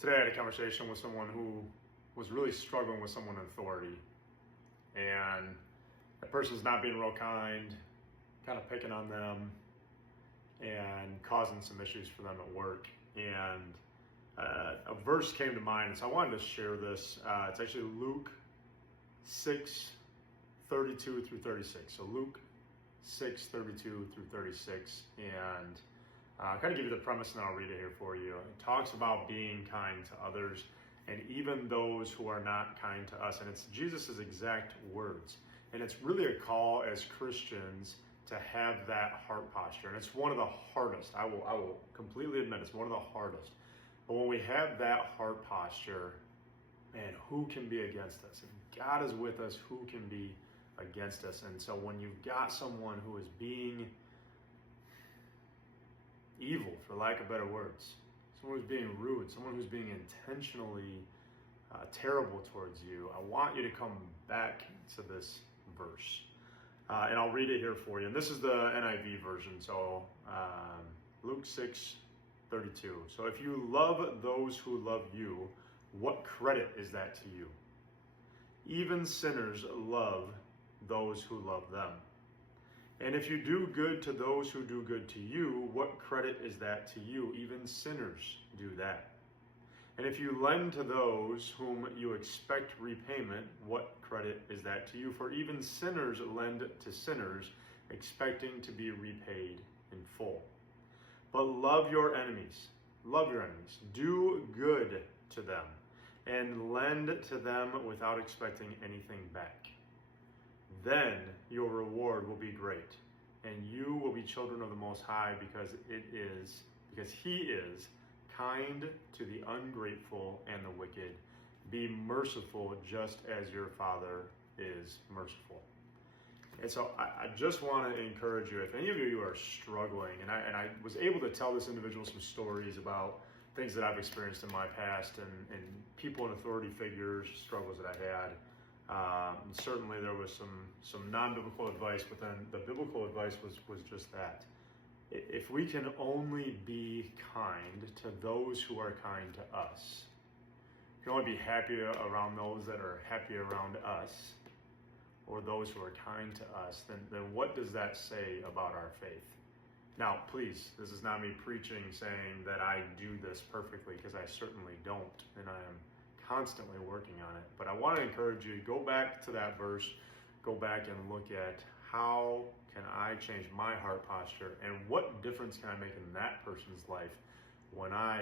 Today I had a conversation with someone who was really struggling with someone in authority, and that person's not being real kind, kind of picking on them, and causing some issues for them at work. And a verse came to mind, so I wanted to share this. It's actually Luke 6:32 through 36. So Luke 6:32 through 36, and I'll kind of give you the premise and I'll read it here for you. It talks about being kind to others and even those who are not kind to us. And it's Jesus' exact words. And it's really a call as Christians to have that heart posture. And it's one of the hardest. I will completely admit it's one of the hardest. But when we have that heart posture, man, who can be against us? If God is with us, who can be against us? And so when you've got someone who is being evil, for lack of better words, someone who's being rude, someone who's being intentionally terrible towards you, I want you to come back to this verse. And I'll read it here for you. And this is the NIV version, so Luke 6:32. So if you love those who love you, what credit is that to you? Even sinners love those who love them. And if you do good to those who do good to you, what credit is that to you? Even sinners do that. And if you lend to those whom you expect repayment, what credit is that to you? For even sinners lend to sinners, expecting to be repaid in full. But love your enemies. Love your enemies. Do good to them, and lend to them without expecting anything back. Then your reward will be great, and you will be children of the Most High, because He is kind to the ungrateful and the wicked. Be merciful just as your Father is merciful. And so I just want to encourage you, if any of you are struggling, and I was able to tell this individual some stories about things that I've experienced in my past and people in authority figures, struggles that I had. And certainly there was some non-biblical advice, but then the biblical advice was just that. If we can only be kind to those who are kind to us, we can only be happy around those that are happy around us, or those who are kind to us, then what does that say about our faith? Now, please, this is not me preaching saying that I do this perfectly, because I certainly don't, and I am constantly working on it. But I want to encourage you to go back to that verse, go back and look at how can I change my heart posture, and what difference can I make in that person's life when I